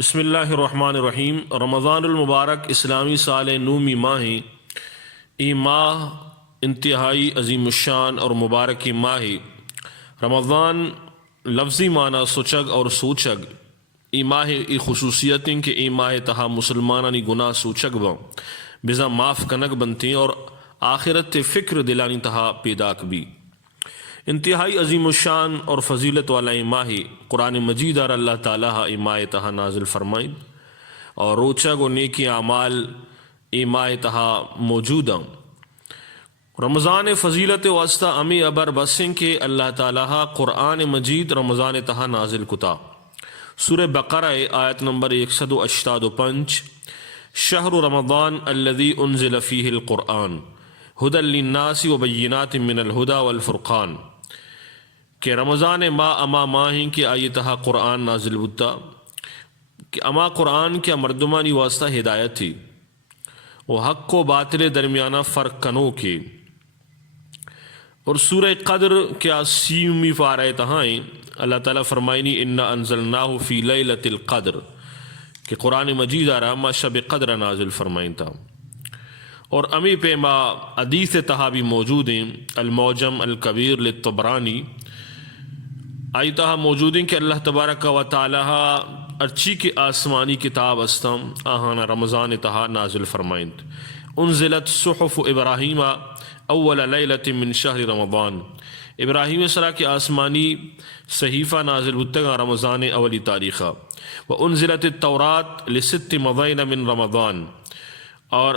بسم اللہ الرحمن الرحیم۔ رمضان المبارک اسلامی سال نومی ماہ، ای ماہ انتہائی عظیم الشان اور مبارک ماہ رمضان لفظی معنی سوچگ اور سوچگ ای ماہ ای خصوصیتیں کہ ای ماہ تہا مسلمانانی گناہ سوچگ با بزا معاف کنگ بنتی اور آخرت فکر دلانی تہا پیداک بھی۔ انتہائی عظیم الشان اور فضیلت والا ای ماہ قرآن مجید اور اللہ تعالیٰ ای ماہ تہا نازل فرمائیں اور روچگ و نیکی اعمال ای ماہ تہا موجود ہیں۔ رمضان فضیلت واسطہ امی ابر بسیں کہ اللہ تعالیٰ قرآن مجید رمضان تہا نازل کتا۔ سورہ بقرہ آیت نمبر 185 شہر رمضان الذی انزل فیہ القرآن ھدی للناس وبینات من الہدی والفرقان، کہ رمضان ماہ اما ماہیں کہ آئی تہا قرآن نازل بتا، کہ اما قرآن کیا مردمانی واسطہ ہدایت تھی وہ حق و باطل درمیانہ فرق کنو کے۔ اور سورہ قدر کیا سیمی فارہ تہائیں اللہ تعالیٰ فرمائنی انا انزلناہ فی لیلۃ القدر، کہ قرآن مجید آ رہا ما شب قدر نازل فرمائیں تھا۔ اور امی پہ ما حدیث تہا بھی موجود ہیں، المعجم الکبیر للطبرانی آئی تہا موجود ہیں کہ اللہ تبارک و تعالیٰ ارچی کے آسمانی کتاب استم آہانا رمضان تہا نازل فرمائیں۔ انزلت صحف ابراہیم اول لیلۃ من شہر رمضان، ابراہیم صلاح کے آسمانی صحیفہ نازل بتگا رمضان اولی تاریخہ۔ وانزلت التوراۃ لست مضین من رمضان، اور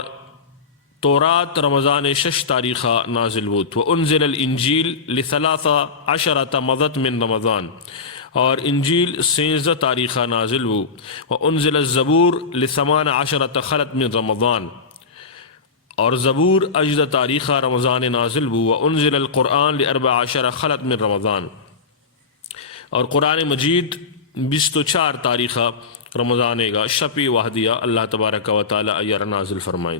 تورات رمضان 6 تاریخہ نازل بود۔ وانزل الانجیل ل13 مضت من رمضان، اور انجیل 13 تاریخہ نازل ہو۔ وانزل الزبور ل18 خلت من رمضان، اور زبور 18 تاریخہ رمضان نازل ہو۔ وانزل القرآن ل14 خلت من رمضان، اور قرآن مجید 24 تاریخہ رمضان کا شپی وحدیہ اللہ تبارک و تعالی ایار نازل فرمائیں۔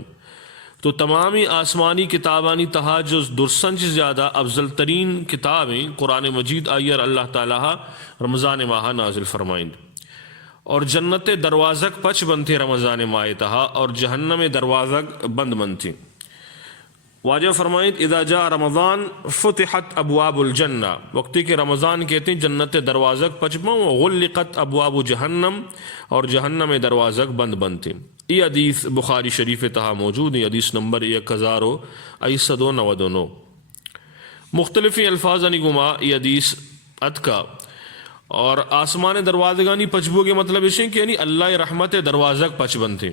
تو تمامی آسمانی کتابانی تہا جو درسن سے زیادہ افضل ترین کتابیں قرآن مجید آئیر اللہ تعالیٰ رمضان ماہ نازل فرمائیں۔ اور جنت دروازک پچ بنتے رمضان ماہ تہا، اور جہنم دروازک بند بنتے۔ واجہ فرمائیں اذا جاء رمضان فتحت ابواب الجنہ، وقتی کہ رمضان کہتے ہیں جنت دروازک پچ بن، وغلقت ابواب جہنم، اور جہنم دروازک بند بنتے۔ یہ حدیث بخاری شریف تہا موجود ہے، حدیث نمبر 1899۔ مختلف الفاظ گما یہ حدیث اتکا، اور آسمان دروازگانی پچبو کے مطلب اسے کہ یعنی اللہ رحمت دروازک پچ بنتے،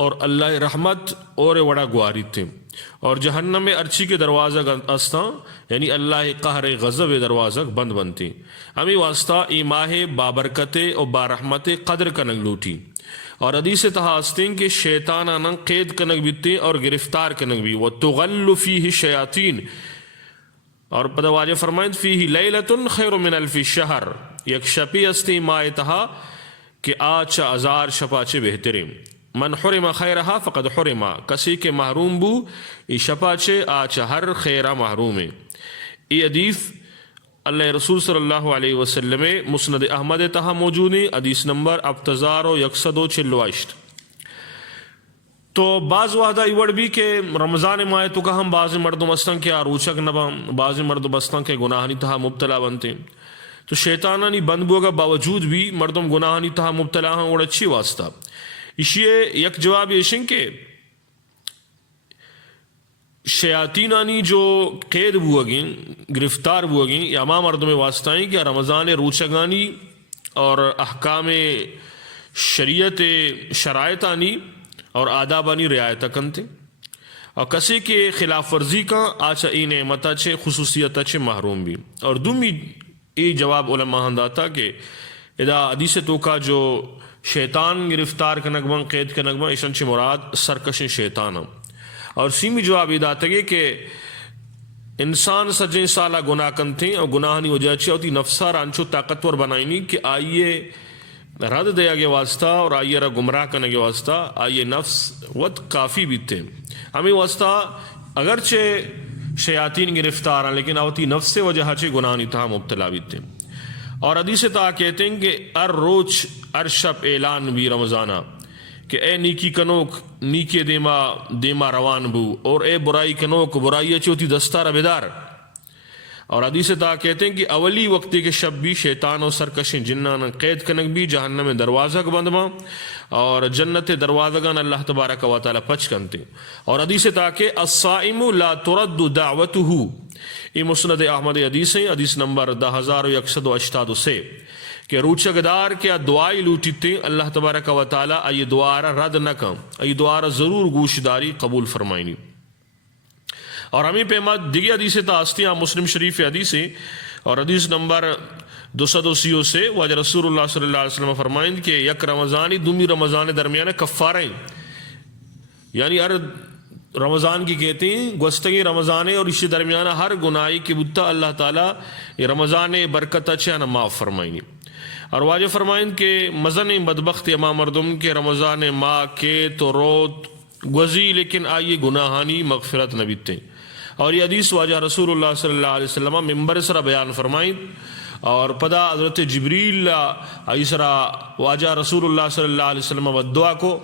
اور اللہ رحمت اور وڑا گواری تھے، اور جہنم ارچی کے دروازہ استا یعنی اللہ قہر غضب دروازہ بند بنتی۔ امی واسطہ ای ماہ بابرکت اور بارحمت قدر کنگ لوٹی، اور حدیث تہا استیں کہ شیطان آنا قید کنگ بیتے اور گرفتار کنگ بھی۔ وَتُغَلُّ فِيهِ الشَّيَاطِينَ، اور پدہ واجہ فرمائیں فِيهِ لَيْلَةٌ خَيْرٌ مِنَ الْفِ الشَّهْرِ، یک شپی استی ماہ تہا کہ آچ ہزار شپاچے بہترین۔ من حرم خیرہا فقد حرما، کسی کے محروم بو ای شپاچے آچ ہر خیرہ محروم ہے۔ ای حدیث اللہ رسول صلی اللہ علیہ وسلم مسند احمد تہا موجود ہے، حدیث نمبر 7146۔ تو بعض وحدہ ایوڑ بھی کہ رمضان ماہ تو کہ ہم بعض مردم استن کے آروچک نبا، بعض مردم استن کے گناہنی تہا مبتلا بنتے، تو شیطانانی بند بوگا باوجود بھی مردم گناہنی تہا مبتلا ہیں اور اچھی واسطہ۔ اسے یک جواب یہ کہ شیاطینانی جو قید بوگیں گرفتار بوگیں یا ما مردم واسطائیں کہ رمضان روچگانی اور احکام شریعت شرائطانی اور آدابانی رعایت کنتے، اور کسی کے خلاف ورزی کا آچا ای نعمتا چھے خصوصیتا چھے محروم بھی۔ اور دومی ای جواب علماء ہنداتا کہ ادا حدیث تو کا جو شیطان گرفتار کنگبن قید کنگبن ایشن چھے مراد سرکش شیطان، اور سیمی جواب ادا تگے کہ انسان سجیں سالہ گناہ کنتے اور گناہنی وجہ چھے ہوتی نفسا رانچو طاقتور بنائنی کہ آئیے رد دیا گیا واسطہ اور آئیے را گمراہ کرنے گیا واسطہ آئیے نفس ود کافی بیتے۔ ہمیں واسطہ اگرچہ شیاطین گرفتار ہیں لیکن آوتی نفس سے وجہ چھے گناہنی تہا مبتلا بیتے۔ اور حدیث تا کہتے ہیں کہ ار روچ ارشب اعلان بھی رمضانہ کہ اے نیکی کنوک نیکی دیما روان بو اور اے برائی کنوک برائی چوتی دستار بیدار. اور حدیث تا کہتے ہیں کہ اولی وقتی کے شب بھی شیطان و سرکشیں جنان قید کنک بھی جہنم میں دروازہ کا بندما اور جنت دروازہ گان اللہ تبارک و تعالی پچ کنتے. اور حدیث تا کہ الصائم لا ترد دعوته، یہ مسند احمد حدیث ہیں، حدیث نمبر 10188 سے کہ روچگدار کیا دعائی لوٹیتے اللہ تبارک و تعالی ای دعا رد نہ کم، ای دعا ضرور گوشداری قبول فرمائنی. اور ہمیں پیما دیگی حدیث تاستی ہیں مسلم شریف حدیث ہیں اور حدیث نمبر 230 سے واجہ رسول اللہ صلی اللہ علیہ وسلم فرمائیں کہ یک رمضانی دومی رمضان درمیان کفاریں، یعنی ہر رمضان کی کہتے ہیں گوستگی رمضان اور اسی درمیان ہر گناہی کی بتا اللہ تعالیٰ یہ رمضان برکت اچھا معاف فرمائیں. اور واجہ فرمائیں کہ مزن بدبخت امام مردم کے رمضان ماہ کے تو روت گوزی لیکن آئیے گناہانی مغفرت نہ بیتے. اور یہ حدیث واجہ رسول اللہ صلی اللہ علیہ وسلم ممبر سرا بیان فرمائیں اور پدا حضرت جبریل ایسرا واجہ رسول اللہ صلی اللہ علیہ وسلم بدعا کو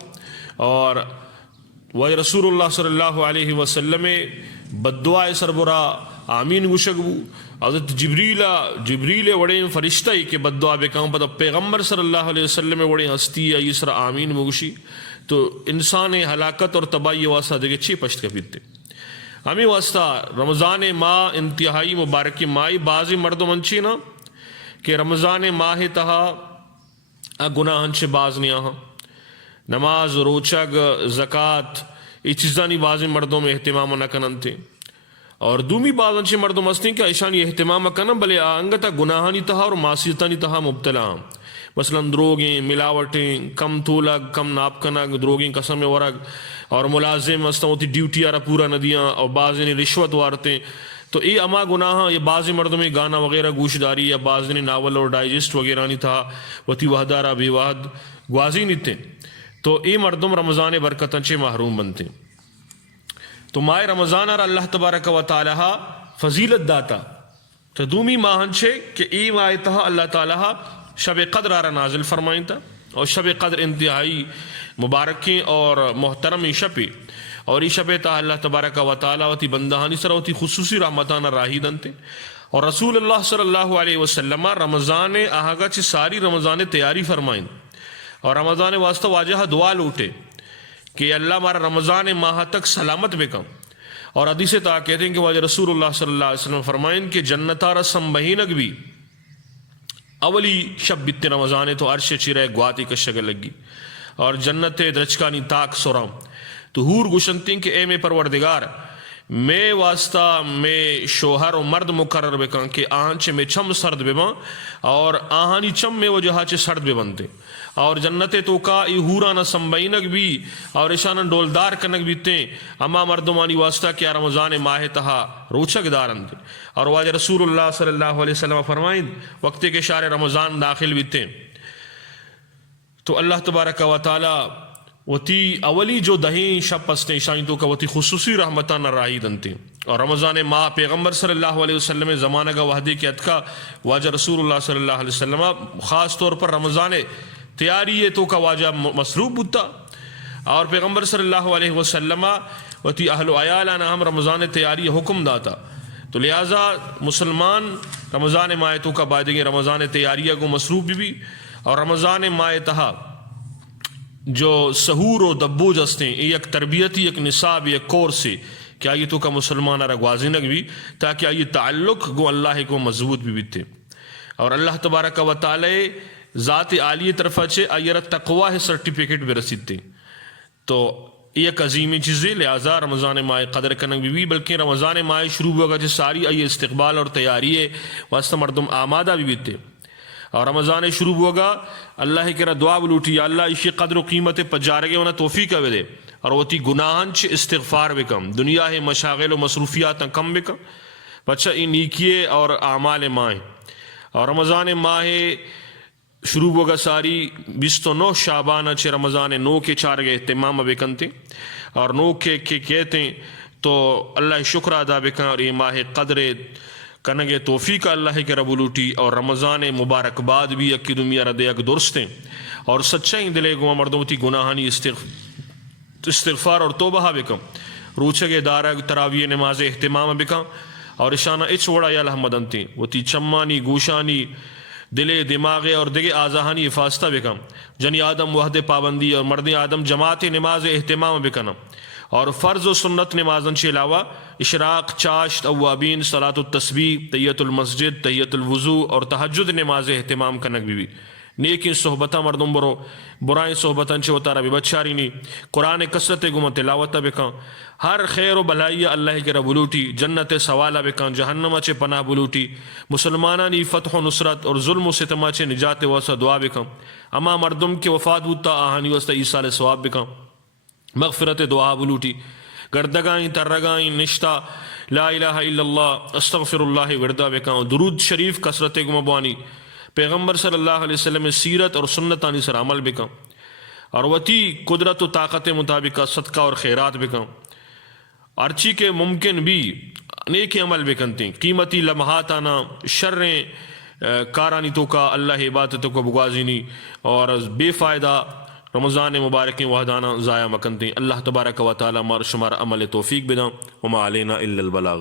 اور واجہ رسول اللہ صلی اللہ علیہ وسلم بدعا سربرا آمین گشگو. حضرت جبریل وڑے فرشتہ کہ بدعا بکام پدا پیغمبر صلی اللہ علیہ وسلم وڑے ہستی ایسرا آمین مگشی تو انسان ہلاکت اور تباہی واسطہ دیکھے چھ پشت کا پیتے. ہمیں واسطہ رمضان ماہ انتہائی مبارکی مائی بعضی مردم انچی نا کہ رمضان ماہ تہا گناہ انچے باز نہیں آہاں نماز روچگ زکاة یہ چیزانی بعضی مردوں میں اہتمام نہ کنن تھے. اور دومی بعض انچے مردم ہستے ہیں کہ ایشانی اہتمام کنن بلے آنگتا گناہانی تہا اور معصیتانی تہا مبتلا ہاں. مثلا دروگیں ملاوٹیں کم تولگ کم ناپ کنگ دروگیں قسم ورگ اور ملازم مثلا ہوتی ڈیوٹی آرہ پورا ندیاں اور بعض نے رشوت وارتے. تو یہ اما گناہ یہ بعض مردوں میں گانا وغیرہ گوش داری یا بعض نے ناول اور ڈائجسٹ وغیرہ نہیں تھا وتی وحدارہ بے وحد گوازی نہیں تھے. تو یہ مردم رمضان برکتاں چے محروم بنتے. تو ماہ رمضان اور اللہ تبارک و تعالی فضیلت داتا تو دومی ماہن چھے کہ ای ماہ تہا اللہ تعالیٰ شب قدر آرہ نازل فرمائیں تھا. اور شب قدر انتہائی مبارکیں اور محترم شب اور ای شب تہا اللہ تبارک و تعالیٰ وتی بندہانی سر وتی خصوصی رحمتانہ راہی دنتے. اور رسول اللہ صلی اللہ علیہ وسلم رمضان آہاگا چھ ساری رمضان تیاری فرمائیں اور رمضان واسطہ واجہ دعا لوٹے کہ اللہ مارا رمضان ماہ تک سلامت بکم. اور حدیث تا کہتے ہیں کہ واجہ رسول اللہ صلی اللہ علیہ وسلم فرمائیں کہ جنتا رسم بہینک بھی اولی شب بیتے رمضان تو عرش چیرے گواتی کشگ لگی اور جنت درچکانی تاک سورام تو ہور گشنتیں کہ اے میں پروردگار میں واسطہ میں شوہر و مرد مقرر بکن کہ آہن چے میں چم سرد ببن اور آہانی چم میں وجہا چے سرد ببنتے اور جنت تو کا ای ہورانہ سنبینک بھی اور اشانہ ڈولدار کنک بیتے اما مردمانی واسطہ کیا رمضان ماہ تہا روچک دارند. اور واجہ رسول اللہ صلی اللہ علیہ وسلم فرمائیں وقت کے شار رمضان داخل بیتے تو اللہ تبارک و تعالی وتی اولی جو دہیں شب پستے شاہی تو کا وتی خصوصی رحمتان راہی دنتے. اور رمضان ماہ پیغمبر صلی اللہ علیہ وسلم زمانہ کا وحدی کے اتکا واجہ رسول اللہ صلی اللہ علیہ وسلم خاص طور پر رمضان تیاری ہے تو کا واجہ مصروف بتا اور پیغمبر صلی اللہ علیہ وسلم وتی اہل و عیالانہ ہم رمضان تیاری حکم داتا. تو لہٰذا مسلمان رمضان ماہ تو کا بائدیں رمضان تیاریہ کو مصروف بھی اور رمضان ماہ تہا جو سہور و دبوج ہستے ایک تربیتی ایک نصاب ایک کور سے کہ آئیے تو کا مسلمان رگوازنک بھی تاکہ آئیے تعلق گو اللہ کو مضبوط بھی بیتے اور اللہ تبارک و تعالی ذات عالی طرف اچھے آئیر تقوی ہے سرٹیفکیٹ بھی رسیدتے. تو ایک عظیمی چیزیں لہٰذا رمضان ماہ قدر کنک بھی بلکہ رمضان ماہ شروع ہوگا جو ساری آئیے استقبال اور تیاری ہے واسطہ مردم آمادہ بھی بیتے اور رمضان شروع ہوگا اللہ کے دعا بلوٹی یا اللہ اسی قدر و قیمت پجارگے انہیں توفیق دے اور وتی گناہن چھ استغفار بکم دنیا ہے مشاغل و مصروفیات کم بکم بچہ ان نیکیے اور اعمال ماہ. اور رمضان ماہ شروع ہوگا ساری 29 شعبان چھ رمضان 9 کے 4 کے اہتمام بکنتے اور 9 کے کہتے ہیں تو اللہ شکر ادا بکن اور یہ ماہ قدر کنگے توفیق اللہ کے ربولوٹی اور رمضان مبارک بعد بھی یکی دنیا ردے اک درستیں اور سچائیں دلے گوا مردمتی گناہانی استغفار اور توبہ بکم روچگے دارہ تراویح نماز اہتمام بکم اور اشانہ اچ وڑا یا لحمد انتیں وہ تی چمانی گوشانی دلے دماغے اور دگے آزاہانی حفاظتہ بکم جنی آدم وحد پابندی اور مرد آدم جماعت نماز اہتمام بکنم اور فرض و سنت نمازن کے علاوہ اشراق، چاشت، اوابین، صلاۃ التسبیح، تحیۃ المسجد، تحیۃ الوضو اور تہجد نماز اہتمام کنک بھی نیکی صحبتہ مردم برو برائیں صحبتاں چو تارا بھی بچاری نی قرآن کثرت گم تلاوت بکاں ہر خیر و بھلائی اللہ کے رب بلوٹی جنت سوالہ بکاں جہنم چے پناہ بلوٹی مسلمانانی فتح و نصرت اور ظلم و ستمہ چے نجات واسطہ دعا بکاں اما مردم کے وفات بوتا آہانی واسطہ عیسیٰ علیہ ثواب بکاں مغفرت دعا بلوٹی گردگائیں ترگائیں نشتہ لا الہ الا اللہ استغفر اللہ وردہ بکاں درود شریف کثرت گم بوانی پیغمبر صلی اللہ علیہ وسلم سیرت اور سنتانی سر عمل بکاں اور وتی قدرت و طاقت مطابق صدقہ اور خیرات بکاں ارچی کے ممکن بھی نیک عمل بکنتیں قیمتی لمحات آنا شریں کارانی تو کا اللہ عبادتوں کو بگوازینی اور بے فائدہ رمضان مبارک وحدانہ ضائع مکنتیں اللہ تبارک و تعالی مار شمار عمل توفیق بداں وما علینا الا البلاغ.